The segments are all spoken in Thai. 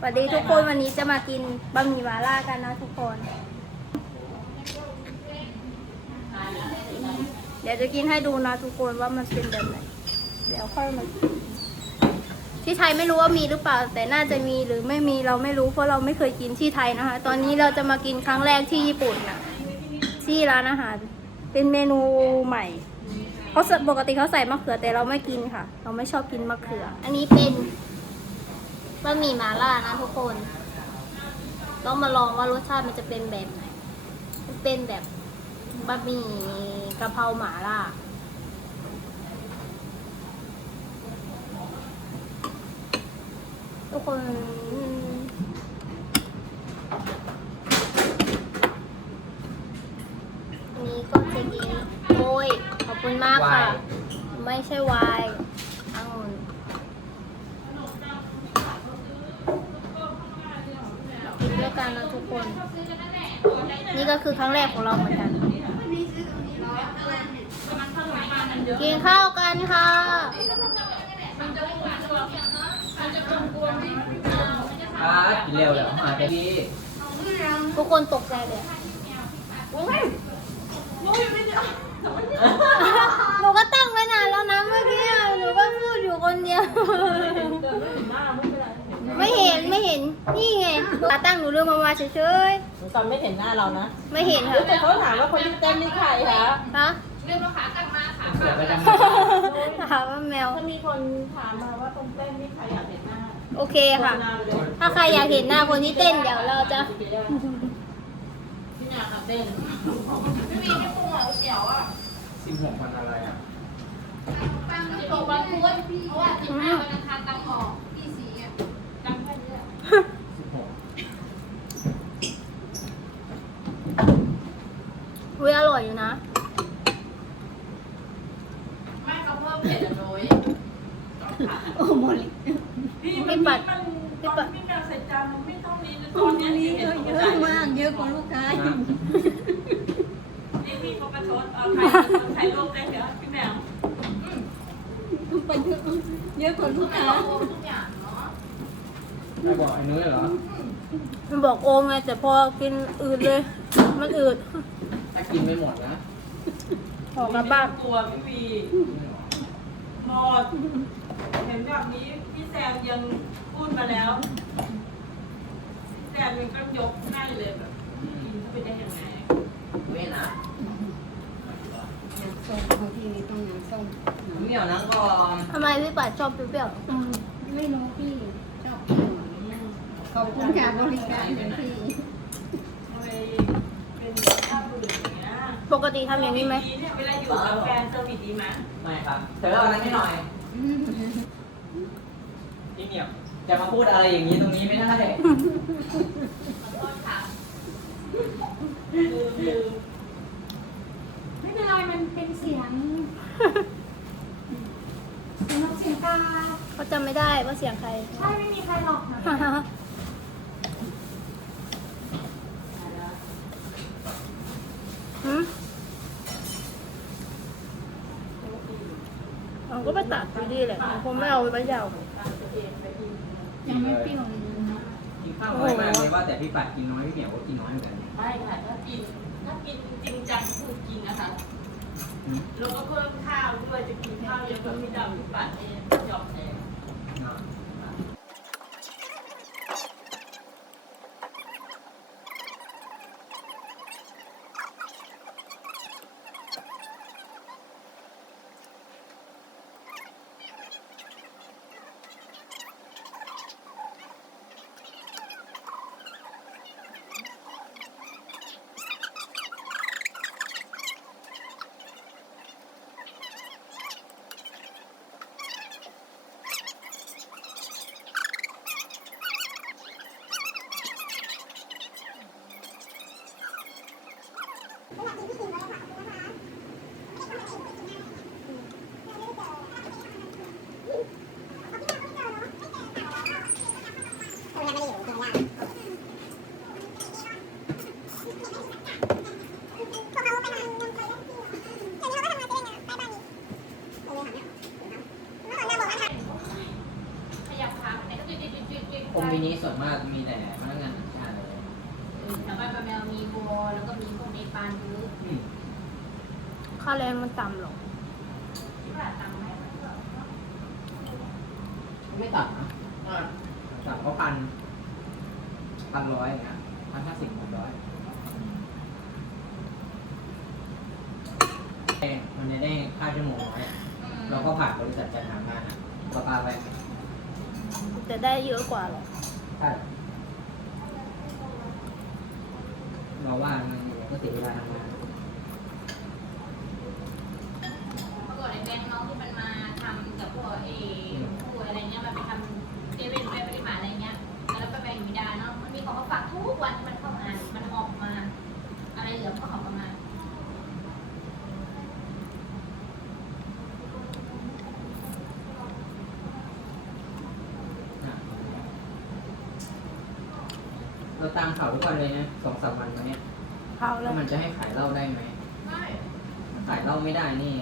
สวัสดีทุกคนวันนี้จะมากินบะหมี่มาล่ากันนะทุกคน เดี๋ยวจะกินให้ดูนะทุกคนว่ามันเป็นแบบไหน เดี๋ยวค่อยมาที่ไทยไม่รู้ว่ามีหรือเปล่า แต่น่าจะมีหรือไม่มีเราไม่รู้เพราะเราไม่เคยกินที่ไทยนะคะ ตอนนี้เราจะมากินครั้งแรกที่ญี่ปุ่นนะที่ร้านอาหาร เป็นเมนูใหม่เขาปกติเขาใส่มะเขือแต่เราไม่กินค่ะ เราไม่ชอบกินมะเขือ อันนี้เป็น บะหมี่หมาล่านะทุกคนต้องมาลองว่ารสชาติมันจะเป็นแบบไหนมันเป็นแบบบะหมี่กะเพราหมาล่าทุกคนอันนี้ก็จะกินโอ้ยขอบคุณมากค่ะไวน์ไม่ใช่ไวน์องุ่นกินด้วยกั นนะทุกคนนี่ก็คือครั้งแรกของเราเหมือนกันกินข้าวกันค่ะอ่ากินเร็วเดี๋ยวหายไปดีทุกคนตกใจเลยหนูก็ตั้งไว้นานแล้วนะเมื่อกี้อะหนูก็พูดอยู่คนเดียว ไม่เห็นไม่เห็นนี่ไงตาตั้งหนูเรื่องมามาเฉยหนูตอนไม่เห็นหน้าเรานะๆไม่เห็นแต่ค่ะเขาถามว่าคนที่เต้นนี่ใครคะฮะเสือไปทำถามว่าแมวถ้ามีคนถามมาว่าคนเต้นนี่ใครอยากเห็นหน้าโอเคค่ะโฆษณาไปเลยถ้าใครอยากเห็นหน้าคนที่เต้นเดี๋ยวเราจะพี่อยากเต้นสิบหกพันอะไรอะสิบหก อุ้ยอร่อยอยู่นะโอ้โมลิพี่ปัดพี่ปัดพี่แบบใส่จานมันไม่ต้องนี้ตอนนี้เยอะเยอะมากเยอะกว่าลูกค้านะนี่พี่เขาประชดเอาใครใครลูกได้เหรอพี่แมวไปเยอะเยอะกว่าลูกค้าไม่บอกไอ้นุ้ยเหรอมันบอกโอมไงแต่พอกินอืดเลย มันอืดถ้า กินไม่หมดนะออกกลับบ้านกลัวพี่วีหมดเห็นแบบนี้พี่แซมยังพูดมาแล้วพี่แซมยังก็ยกให้เลยแบบกินเข้าไปได้ยังไงไม่นะส้มบางทีต้องน้ำส้มเหนียวนั่งก่อนทำไมพี่ปัดชอบเปรี้ยวอืมไม่รู้พี่ชอบกินขอบคุณค่ะบริการเป็นพี่ทำไม ปกติทำอย่างนี้ไหมดีเนี่ยเวลาอยู่กับแฟนเซอร์วิสดีไหมไม่ครับเธอเอาอะไรให้หน่อยอืมพี่เหนียวจะมาพูดอะไรอย่างนี้ตรงนี้ไม่ได้ลืมลืมไม่เป็นไรมันเป็นเสียงเสียงนกเสียงกาเขาจำไม่ได้ว่าเสียงใคร ใช่ไม่มีใครหรอกนะหืมเรา ก็ไปตัดอยู่ดีแหละมันคงไม่เอาไปยาวยังไม่เปรี้ยวเลยนะกินข้าวน้อยมากเลยว่าแต่พี่ปัดกินน้อยพี่เหนียวก็กินน้อยเหมือนกันไม่ค่ะถ้ากินถ้ากินจริงจังคือกินนะคะอืมแล้วก็เพิ่มข้าวด้วยจะกินข้าวเยอะก็ไม่ได้พี่ปัดเองยอมเอง ไม่ตัดนะว่าตัดก็พันพันร้อยอย่างเงี้ยพันห้าสิบพันร้อยแต่มันจะได้ค่าชั่วโมงน้อยเราก็ผ่านบริษัทจัดหางานอะก็ปาไปจะได้เยอะกว่าหรอกใช่เราว่ามันอยู่ก็เสียเวลาทำงานเมื่อก่อนไอ้แบงค์น้องที่มันมาทำกับพวกเอ กทุกวันที่มันเข้างานมันออกมา อะไรเหลือก็ออกมาอะเราตามข่าวทุกวันเลยนะสองสามวันมาเนี้ยเขาเลว่ายมันจะให้ขายเหล้าได้ไหมไม่ขายเหล้าไม่ได้นี่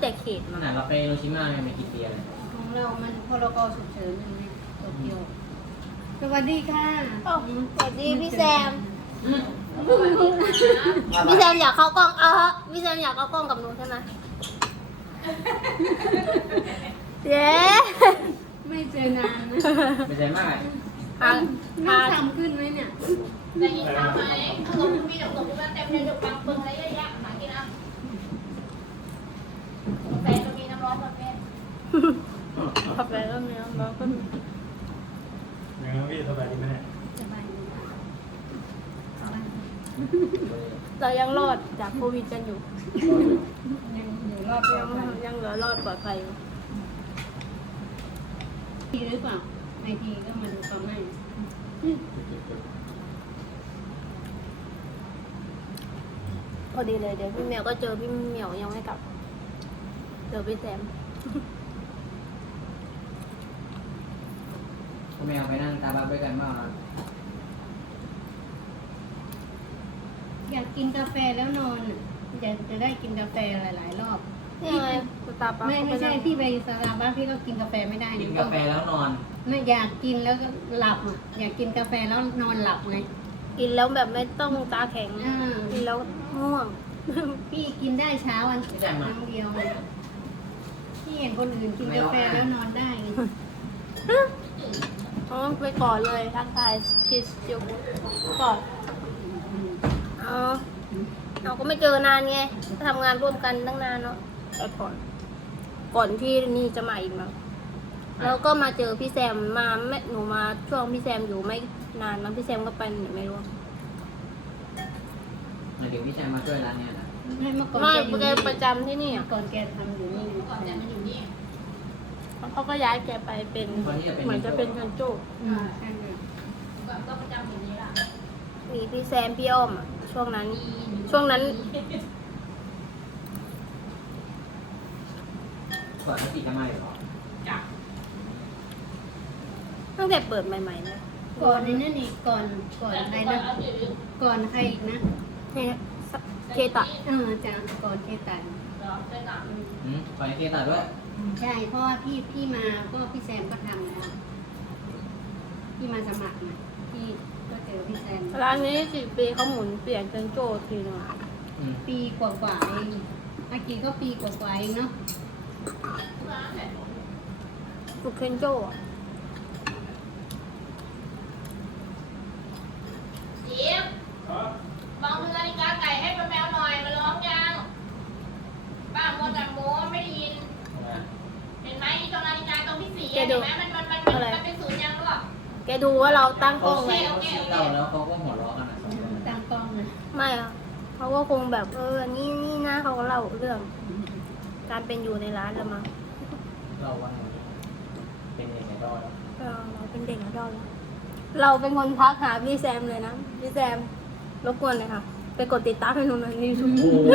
แต่เขตขมันนาดเราไปโรชิมาเนี่ยไม่กี่ปีเลยของเรามันพรกฉุกเฉินใช่ไหมโตเกียว สวัสดีค่ะโอ้สวัสดีพี่แซมอืมพี่แซมอยากเข้ากล้องเออพี่แซมอยากเข้ากล้องกับหนูใช่ไหมเย้ไม่เจอนานนะไม่ใช่มากหาน่าหาทำขึ้นไหมเนี่ยได้ยินข่าวไหมขนมมีดอกตกมาเต็มเลยดอกบางปึงอะไรเยอะแยะหากินอะกาแฟก็มีน้ำร้อนกาแฟขับไปแล้วเนี่ยเราก็ ยังไงพี่สบายดีไหมเนี่ยสบายดีสบายดีเรายังรอดจากโควิดกันอยู่ ยังอยู่รอบเดียัยวงกันยังเหลือรอดปลอดภัยอยู่ทีหรือเปล่าไอทีก็มาดูเขาให้พอดีเลยเดี๋ยวพี่เหมียวก็เจอพี่เหมียวยังไม่กลับเจอพี่แซม พ่อแมวไปนั่งตาบักด้วยกันบ้างนะอยากกินกาแฟแล้วนอนน่ะอยากจะได้กินกาแฟหลายๆรอบ นี่ไงสตาร์บัคไม่ไม่ใช่พี่ไปสตาร์บัคพี่ก็กินกาแฟไม่ได้กินนะกาแฟแล้วนอน ไม่อยากกินแล้วก็หลับอะอยากกินกาแฟแล้วนอนหลับไง กินแล้วแบบไม่ต้องตาแข็งอ่า กินแล้วง่วง พี่กินได้เช้าวันครั้งเดียวไงพี่เห็นคนอื่นกินกาแฟแล้วนอนได้ไง อ๋อไปก่อนเลยทักทายคิสจุกก่อนอ๋อเราก็ไม่เจอนานไงทำงานร่วมกันตั้งนานเนาะไปก่อน ก่อนที่นี่จะมาอีกมั้งแล้วก็มาเจอพี่แซมมาไม่หนูมาช่วงพี่แซมอยู่ไม่นานมั้งพี่แซมก็ไปไหนไม่รู้หมายถึงพี่ชายมาช่วยร้านเนี้ยนะไม่เมื่อก่อนไม่แกอยู่แกนี่ประจำที่นี่อะก่อนแกทำอยู่นี่ก่อนแต่มันอยู่นี่ แล้วเขาก็ย้ายแกไปเป็นคนที่จะเป็นเหมือนจะเป็นคันโจ้อืมใช่เลยก่อนก็ประจำอยู่นี่ล่ะมีพี่แซมพี่อ้อมอะช่วงนั้น ช่วงนั้นก่อนที่ติจะมาอยู่หรอจ้ะตั้งแต่เปิดใหม่ๆเลยก่อนในนั่นอีกก่อนก่อนแต่อะไรก่อนนะเอาอยู่ก่อนใครอีกนะเคเคตะเออจ้ะก่อนเคตันเหรอได้หนังอืมขอให้เคตัดด้วย ใช่เพราะว่าพี่พี่มาก็พี่แซมก็ทำแล้วพี่มาสมัครนะพี่ก็เจอพี่แซมร้านนี้สิบปีเขาหมุนเปลี่ยนเป็นโจ้ทีนึงอะอืมปีกว่าๆเองอากีก็ปีกว่าๆเองเนาะร้านเนี่ยฝึกเคนโจ้อะ เจี๊ยบมองดูนาฬิกาไก่ให้ป้าแมวหน่อยมาร้องยังป้าโมวแต่โมไม่ได้ยิน เห็นไหมตรงนาฬิกาตรงที่สี่อะเห็นไหมมันมันมันมันมันเป็นศูนย์ยังหรอ แกดูว่าเราตั้งกล้เขาองไว้ชี้เขาชี้เราแล้วเขาก็หัวเราะกันนะสองคนตั้งกล้องนะไม่อะเขาก็คงแบบเออ นี่นี่นะเขาก็เล่าเรื่อง การเป็นอยู่ในร้านละมั้งเราวันนี้เป็นยังไงดอแล้วเออเราเป็นเด็กแล้วดอนแล้วเราเป็นคนทักหาพี่แซมเลยนะ พี่แซมรบกวนเลยค่ะ ไปกดติดตามให้หนูหน่อยนี่โอ้โห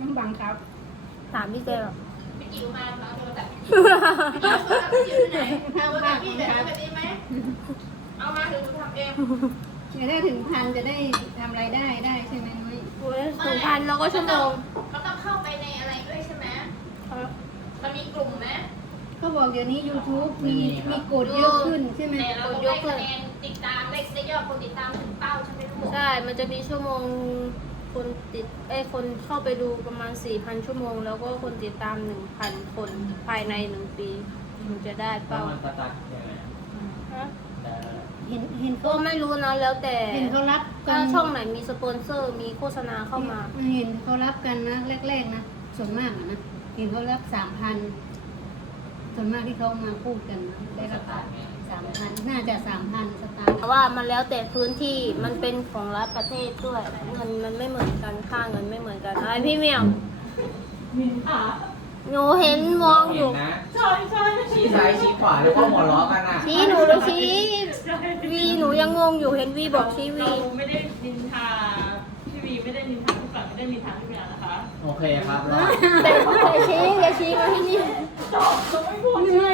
น้ำบังครับ ถามพี่แซมอะพี่จิ๋วมาเอาโทรศัพท์พี่จิ๋วพี่จิ๋วที่ไหน เอาโทรศัพท์พี่แบบแบบนี้ไหมเอามาถึงทำเองจะได้ถึงพันจะได้ทำรายได้ได้ใช่ไหมนุ้ยโอ้ยถึงพันเราก็ชั่วโมงเขาต้องเข้าไปในอะไรด้วยใช่ไหมมันมีกลุ่มไหมกก็บอกเดี๋ยวนี้ YouTube มีมีกดเยอะขึ้นใช่ไหมแต่เราต้องได้คะแนนติดตามได้ได้ยอดคนติดตามถึงเป้าใช่ไหมลูกใช่ มันจะมีชั่วโมง คนติดเอ้ยคนเข้าไปดูประมาณ 4,000 ชั่วโมง แล้วก็คนติดตาม 1,000 คนภายใน 1 ปีถึงจะได้แล้วเป้ามันสตาร์ทยังไงฮะแต่เห็นเห็นก็เขาไม่รู้นะแล้วแต่เห็นเขารับกัถ้านช่องไหนมีสปอนเซอร์มีโฆษณาเข้ามา เห็นเขารับกันนะแรกๆนะส่วนมากอะนะเห็นเขารับสามพันส่วนมากที่เขามาพูดกันนะได้สรับตาร์ทไง สามพันน่าจะสามพันสตาร์ทแต่ว่ามันแล้วแต่พื้นที่มันเป็นของรัฐประเทศด้วยมันมันไม่เหมือนกันค่าเงินไม่เหมือนกันอะไรพี่เหมียวมินหาหนูเห็นมองอเห็ยู่นนะ ใช่ใช่ชี้ซ้ายชี้ขวาแล้วก็หัวล้อกันอะชี้หนูแล้วชี้ใช่วีหนูยังงงอยู่เห็นวีบอกชี้วีเราไม่ได้นินทาพี่วีไม่ได้นินทาพี่ปัดไม่ได้นินทาพี่เมียนะคะโอเคครับแล้วแต่แต่ชี้อย่าชี้มาที่นี่จบจะไม่พูดไม่ก็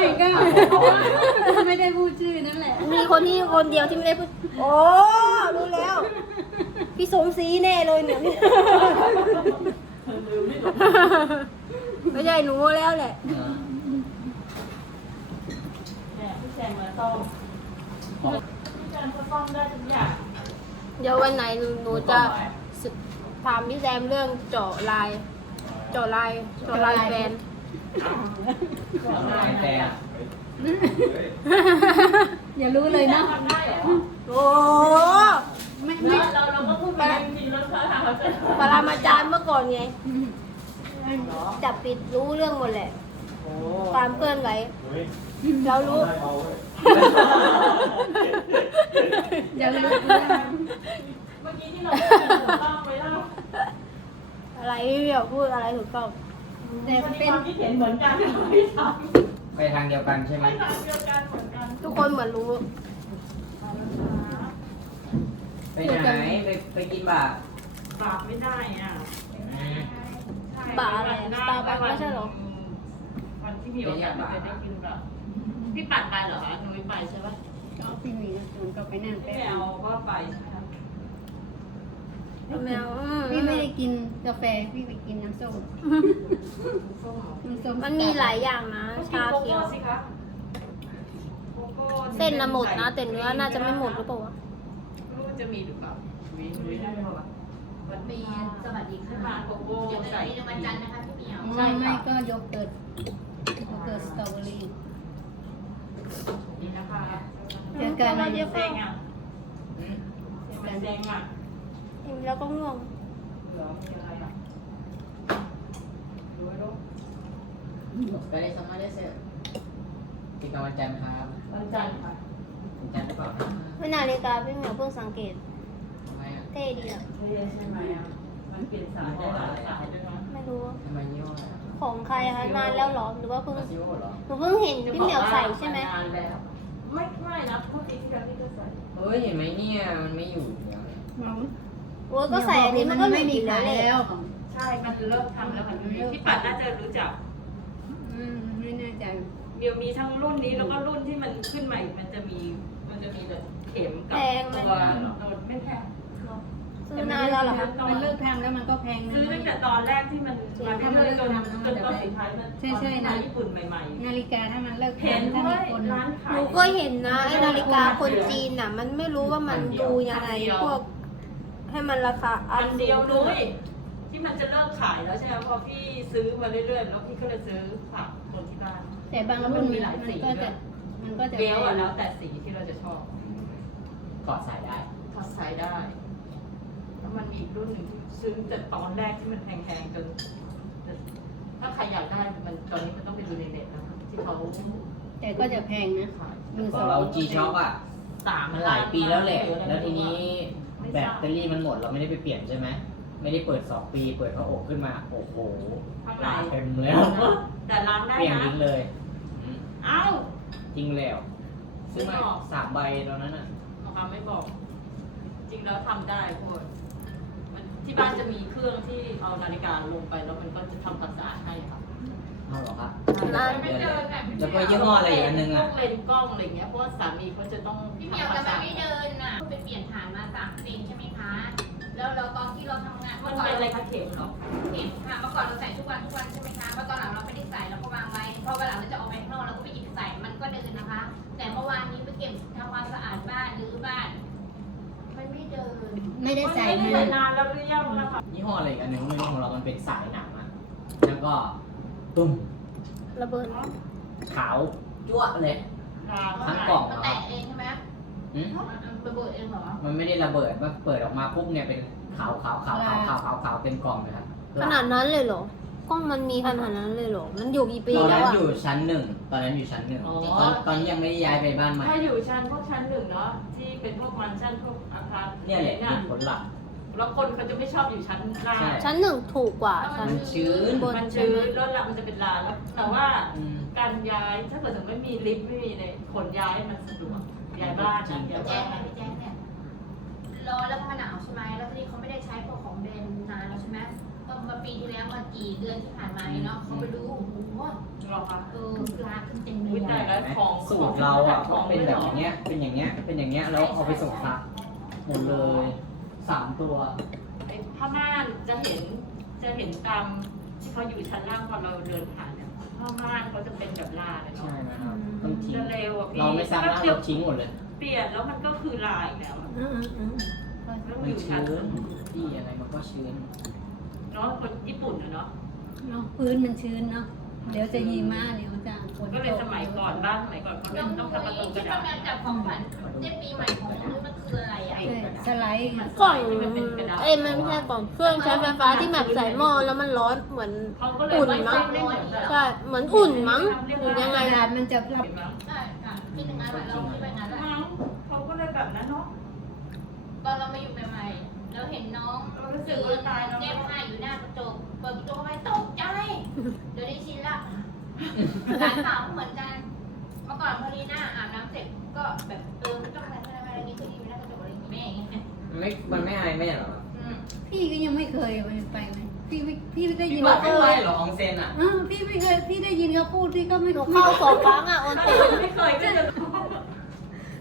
ไม่ได้พูดชื่อนั่นแหละ มีคนที่คนเดียวที่ไม่ได้พูด โอ้รู้แล้ว พี่สมศรีแน่เลยเนี่ยลืมไม่หลงไม่ใช่หนูแล้วแหละเออแหมพี่แซมมาต้องบอกพี่แซมก็ต้องได้ทุกอย่าง เดี๋ยววันไหนหนูหนูจะสถามพี่แซมเรื่องเจาะลาย เจาะลาย เจาะลายแฟนทำลายแต่ อย่ารู้เลยเนาะทำได้เหรอโอ้ไม่ไม่เราเราก็พูดไปจริงๆแล้วเขาถามเขาจะปรามาจารย์เมื่อก่อนไงจับปิดรู้เรื่องหมดแหละโอ้ความเคลื่อนไหวเฮ้ยเรารู้ได้เบาเว้ยอย่ารู้เมื่อกี้ที่เราพูดถูกต้องไหมล่ะอะไรพี่เบียวพูดอะไรถูกต้องแต่มันมีเป็คนวามคิดเห็นเหมือนกันพี่ทำ ไปทางเดียวกันใช่ไหมไม่ทำเดียวกันเหมือนกันทุกคนเหมือนรู้ ไปไหนไปไปกินบ่าปรับไม่ได้อะอืมป่าอะไรอะสตาร์บัคไม่ใช่เหรอ วันที่มีโอกาสจะได้กินแบบพี่ปัดไปเหรอคะหนูไม่ไปใช่ปะก็พี่มีชวนก็ไปนั่งพี่แป๊บแมวก็ไปใช่ไหมคะ แมวอืมพี่ไม่ได้กินกาแฟพี่ไปกินน้ำส้มส้มเหรอน้ำส้มมันมีหลายอย่างนะ ชาโกเขียโก้วสิคะโกโก้เส้นน่ะหมดนะ แต่เนื้อน่าจะไม่หมดหรือเปล่าวะไม่รู้ว่าจะมีหรือเปล่ามีมีได้ไหมวะวันมีนี้สวัสดีขึ้นค่ะมาโกโก้เดี๋ยวจะใส่มีในวันจันทร์นะคะพี่เหมียวไม่ไม่ก็โยเกิร์ตโยเกิร์ตสตรอเบอรี่นี่นะคะเจอกันเดี๋ยวแซงอะอื มเดี๋ยวแซงอะอิ่มแล้วก็ง่วงเหลือมีอะไรอะดูไว้ลูกไปเลยสมัครได้เสร็จกินกลางวันจันทร์ครับวันจันทร์ค่ะวันจันทร์หรือเปล่านะไม่นาฬิกาพี่เหมียวเพิ่งสังเกต ทำไมอะเท่ดีอะใช่ใช่ไหมอะมันเปลี่ยนสายได้หลายสายด้วยนะไม่รู้ทำไมยี่ห้ออะไรของใครคะนานแล้วเหรอหรือว่าเพิ่งมาซิโอเหรอหนูเพิ่งเห็นพี่เหมียวใส่ใช่ไหมนานแล้วไม่ไม่นะพวกปีที่แล้วที่ก็ใส่เฮ้ยเห็นไหมเนี่ยมันไม่อยู่เนี่ย โอ้ยก็ใส่อันนี้มันก็ไม่มีแล้ขาวยแหละแล้วใช่ มันเริ่มทำแล้วค่ะพี่ปัดน่าจะรู้จักอืมไม่แน่ใจเดี๋ยวมีทั้งรุ่นนี้แล้วก็รุ่นที่มันขึ้นใหม่ มันจะมี มันจะมีแบบเข็มกับตัวเออไม่แพงซื้อนานแล้วเหรอคะมันเลิกทำแล้วมันก็แพงนะ ซื้อตั้งแต่ตอนแรกที่มันมาเรื่อยๆจนจนตอนสุดท้ายมันตอนที่ญี่ปุ่นใหม่นาฬิกาถ้ามันเลิกๆเห็นทำถ้าด้มีวยคนร้านหขายนูก็เห็นนะไอ้นาฬิกาคนจีนน่ะ มันไม่รู้ว่ามันดูยังไงพวก ให้มันราคาอันเดียวสูด้งวยที่มันจะเลิกขายแล้วใช่ไหมพอพี่ซื้อมาเรื่อยๆแล้วพี่ก็เลยซื้อฝากคนที่บ้าน แต่บางรุ่นมันก็จะมันก็จะเบลอะแล้วแต่สีที่เราจะชอบกอดสายได้ถอดสายได้ แล้วมันมีอีกรุ่นหนึ่งที่ซื้อแต่ตอนแรกที่มันแพงๆจนถ้าใครอยากได้มันตอนนี้มันต้องไปดูในเน็ตนะคะที่เขาแต่ก็จะแพงนะขายมือขสอองงเรา G Shock อะสามมันหลายปีแล้วแหละแล้วทีนี้ แบตเตอรี่มันหมดเราไม่ได้ไปเปลี่ยนใช่ไหมไม่ได้เปิดสองปี เปิดพระอกขึ้นมาโอ้โหทำลาลายเต็มแล้วแต่ล้างได้เปลี่ยนนะทิ้งเลยอืมเอ้าทิ้งแล้วซื้อมาไม่บอกสามใบตอนนั้นอะนะคะไม่บอก จริงแล้วทำได้พวกมันที่บ้านจะมีเครื่องที่เอานาฬิกาลงไปแล้วมันก็จะทำความสะอาดให้ค่ะ เอาเหรอครับร้านไม่เดินแบบแล้วก็ยี่ห้ออะไรอีกอันนึงพวอะกเลนส์กล้องอะไรเงี้ยเพราะว่าสามีเขาจะต้องพี่เหมียวทำความทำไมสะอาดไม่เดินน่ะไปเปลี่ยนฐานมาสามเซนใช่ไหมคะ แล้วแล้วเราตอนที่เราทำงานมัเมื่นอก่อนเป็นอะไรเราคะเข็มเหรอเข็มค่ะเมื่อก่อนเราใส่ทุกวันทุกวันใช่ไหมคะเมื่อตอนหลังเราไม่ได้ใส่เราก็วางไว้พอวันหลังเราจะออกไปข้างนอกเราก็ไปหยิบใส่มันก็เดินนะคะ แต่เมื่อวานนี้ไปเก็บทำความสะอาดบ้านหรือบ้าน มันไม่เดินไม่ได้ใส่มันมาไม่ได้ใส่นานแล้วหรือยังนะคะยี่ห้ออะไรอีกอันหนึ่งไม่รู้ของเรามันเป็นสายหนังอะแล้วก็ ตุ้มระเบิดขาวจั่วะเลย ทั้งกล่องมันแตกเองใช่ไหมหืมมันระเบิดเองเหรอมันไม่ได้ระเบิดมันเปิดออกมาปุ๊บเนี่ยเป็นขาวขาวขาวขาวขาวขาวขาวเต็มกล่องเลยครับขนาดนั้นเลยเหรอกล้องมันมีขนาดนั้นเลยเหรอ มันอยู่กี่ปีตอนแล้นั้วนอะอยู่ชั้นหนึ่งตอนนั้นอยู่ชั้นหนึ่งตอนตอนนี้ยังไม่ได้ย้ายไปบ้านใหม่ถ้าอยู่ชั้นพวกชั้นหนึ่งเนาะที่เป็นพวกมันชั้นพวกอาคารเนี่ยแหละน่ะคือผลหลัพธ์ แล้วคนเขาจะไม่ชอบอยู่ชั้นล่างใช่ชั้นหนึ่งถูกกว่าชั้น มันชื้นบนมันใช่ชื้ไหมนแล้วละมันจะเป็นลานแล้วแต่ว่าอืมการย้ายถ้าเกิดถึงไม่มีลิฟต์ไม่มีในขนย้ายมันสะดวกย้ายบ้านนะย้ายแจ้บ้างนไหมพี่แจ้งเนี่ยร้อนแล้วก็มาหนาวใช่ไหมแล้วทีนี้เขาไม่ได้ใช้พวกของแบรนด์นานแล้วใช่ไหมก็มาปีที่แล้วมากี่เดือนที่ผ่านมาเนาะเขาไปดูโอ้โหหรอคะเออลาขึ้นเต็มเลวิยจัยอะแล้วของสูตรเราอะก็เป็นแบบอย่างเงี้ย เป็นอย่างเงี้ย เป็นอย่างเงี้ย แล้วเอาไปส่งซักหมดเลย สามตัว ไอ้ผ้าม่านจะเห็นจะเห็นตามที่เขาอยู่ชั้นล่างพอเราเดินผ่านเนี่ยผ้าม่านเขาจะเป็นแบบลายเลยใช่เนาะนะครับต้องทิ้งจะเร็วอะพี่เราไม่ซักแล้วเราทิ้งหมดเลย เปลี่ยนแล้วมันก็คือลายอีกแล้วอะอืมอืมต้องมันอยู่ชั้ชื้นนที่อะไรมันก็ชื้นเนาะคนญี่ปุ่นอะเนาะ เนาะพื้นมันชื้นเนาะ เดี๋ยวจะยีมาเดี๋ยวจะฝน ก็เลยสมัยก่อนบ้านสมัยก่อนเขาน้องต้องทำประตูกคิดระว่าดาษงานจับของขวัญในปีใหม่ของมือมันคืออะไรอะสไลด์ กล่องเอ้ยมันไม่ใช่กล่องเครื่องใช้ไฟฟ้าที่แบบใส่หม้อแล้วมันร้อนเหมือน เขาก็เลยอุ่นไม่มั้งไม่เหมือนแบบใช่ เหมือนอุ่นมั้งหรือยังไงกระดาษมันจะพับเห็นไหมใช่ค่ะคิดถึงงานแบบเราคิดแบบนั้นแหละมั้งเขาก็เลยแบบนั้นเนาะตอนเรามาอยู่ใหม่ๆเราเห็นน้องเรารู้สึกว่าตายเนาะแก้ผ้าอยู่หน้ากระจกเปิดกระจกเข้าไปตกใจเดี๋ยวได้ชินละ หลานสาวเหมือนกันเมื่อก่อนพอดีหน้าอาบน้ำเสร็จก็แบบเออไม่ต้องอะไรไม่ต้องอะไรนี่คือที่ไม่ได้กระจกอะไรอย่างงี้แม่อย่างเงี้ยไม่มันไม่อายไม่เหรออืมพี่ก็ยังไม่เคยไปไหมพี่ไม่พี่ไม่ได้ยินบอกว่าไม่เอไหวเหรออองเซนอะพี่ไม่เคยพี่ได้ยินเขาพูดพี่ก็ไม่หนูเข้าสองครั้งอะโอนเต็มไม่เคยก็จะ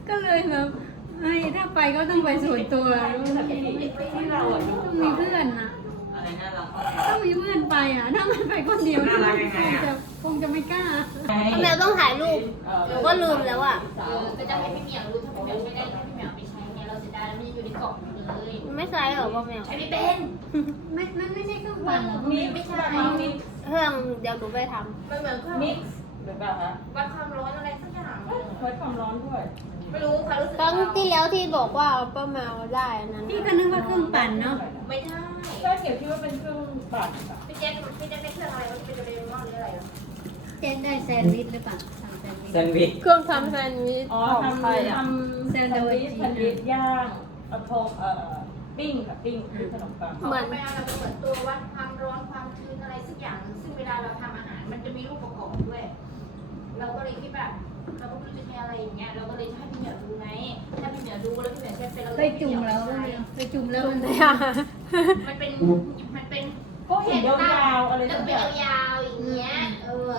ก็เลยแบบไอ้ถ้าไปก็ต้องไปส่วนตัวที่เราอะต้องมีเพื่อนนะอะไรน่า รักต้องมีเพื่อนไปอะถ้าไม่ไปคนเดียวน่ารักยังไงอะ คจะคงจะไม่กล้าแมวต้องถ่ายรูปหนูก็ลืมแล้วอะ เออก็จะให้พี่เหมียวรู้ถ้าพี่เหมียวไม่ได้ให้พี่เหมียวไปใช้ไงเราจะได้แล้วมันจะอยู่ในกล่องอยู่เลยไม่ใช่เหรอพ่อแมวใช้ไม่เป็น ไม่มันไม่ใช่เครื่องปั่นหรอกมีไม่ใช่มิกซ์เครื่องเดี๋ยวหนูไปทมันเหมือนเครื่องมิกซ์หรือเปล่าฮะวัดความร้อนอะไรสักอย่างวัดความร้อนด้วย ไม่รู้ค่ะรู้สึกำครั้งที่แล้วที่บอกว่าเอาป้าแมวได้อันนั้นพี่ก็นึกว่าเครื่องปั่นเนาะไม่ใช่ใช่เกี่ยวที่ว่าเป็นเครื่องปั่นอะพี่แจ๊คพี่แจ๊คได้เครื่องอะไรวะพี่จะเป็นหม้อหรืออะไรอะเจนได้แซนด์วิชหรือเปล่าสั่งแซนด์วิชแซนด์วิชเครื่องทำแซนด์วิชอ๋อของทำใครอะทำแซนด์วิชแซนด์วิชย่างเอาโทงเอ่อปิ้งค่ะปิ้งปิ้งขนมปังเหมือนไม่เอาเราเป็นเหมือนตัววัดความร้อนความชื้นอะไรสักอย่าง ซึ่งเวลาเราทำอาหารมันจะมีรูปประกอบด้วย เราก็เลยคิดแบบ เราก็ไม่รู้จะใช้อะไรอย่างเงี้ยเราก็เลยให้พี่เหมียวดูไงถ้าพี่เหมียวดูแล้วพี่เหมียวใช้เป็นเราไปจุ่มแล้วเนี่ยไปจุ่มแล้วมันมันเป็นมันเป็นก็เห็นยาวๆอะไรแล้สัวกเป็อนย่างยาวๆอย่างเงี้ยเออ